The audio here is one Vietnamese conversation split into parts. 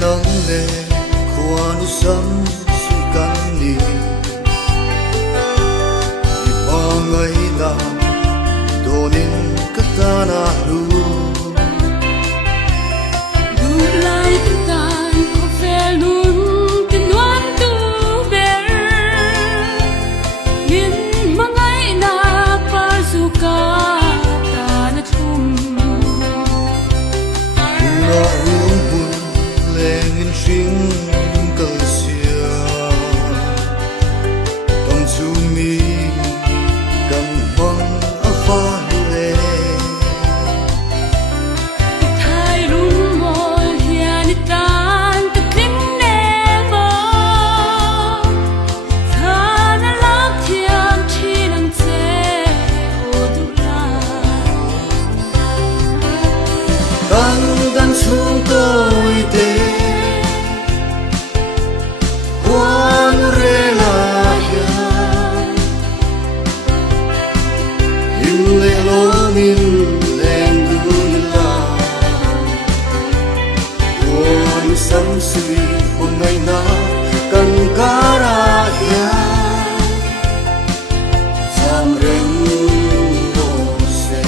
nonne kuanu sam sikani ipangai na donin katana lu dulai tan ko fel nun kinwan tu ber yin mangai na parsuka tan chum na hun lengin sing kalsia tong chumi kam bang afa le thai run mol hian tan tu kling ne mo thana lak thiam thinang che o du la dan chung tôi te quan re la ya in le lo min len du la quan sam sui hôm nay na kan kara ya sam ren do se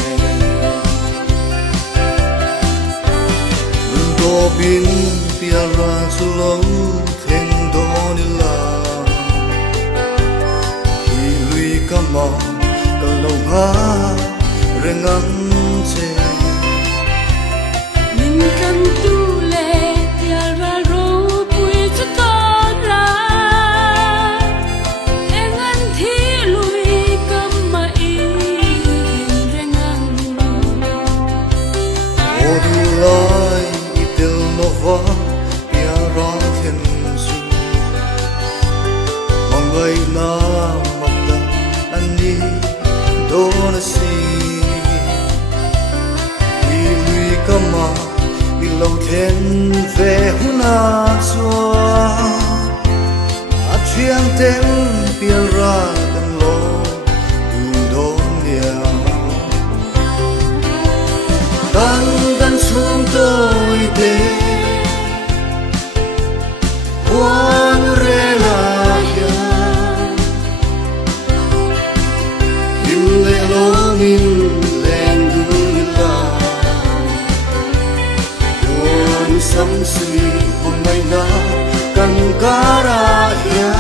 do bin piara sulo theng do ni la hi lui kama kalau ha rengang che min kan tu le tiara ro pui chu ton la engan thi lui kam ma i rengang odu lai itel nova piara khen su mangai na makta ani do na si hi lui kama bilo khen ve huna chua a chiang ten piara kan lo du do nia dan chung tôi te quan re la ya in le lo min len du la quan sam sui hôm nay na kan kara ya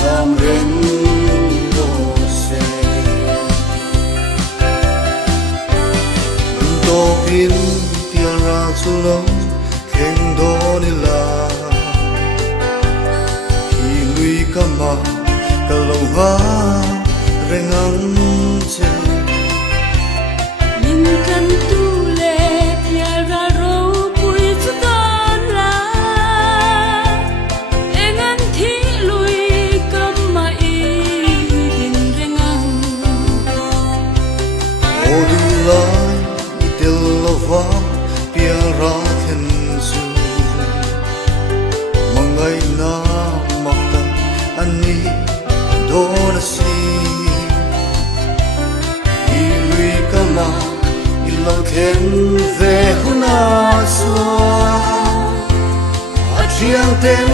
sam ren do se do bin piara sulo khen do ni la hi lui kama kalau ha rengang che min kan tu le tiara ro pui chu ton la engan thi lui kam ma i din rengang odu lai itel lova piara khen su mangai na makta ani do na si hi lui kama ilo khen ve huna chua a chiang ten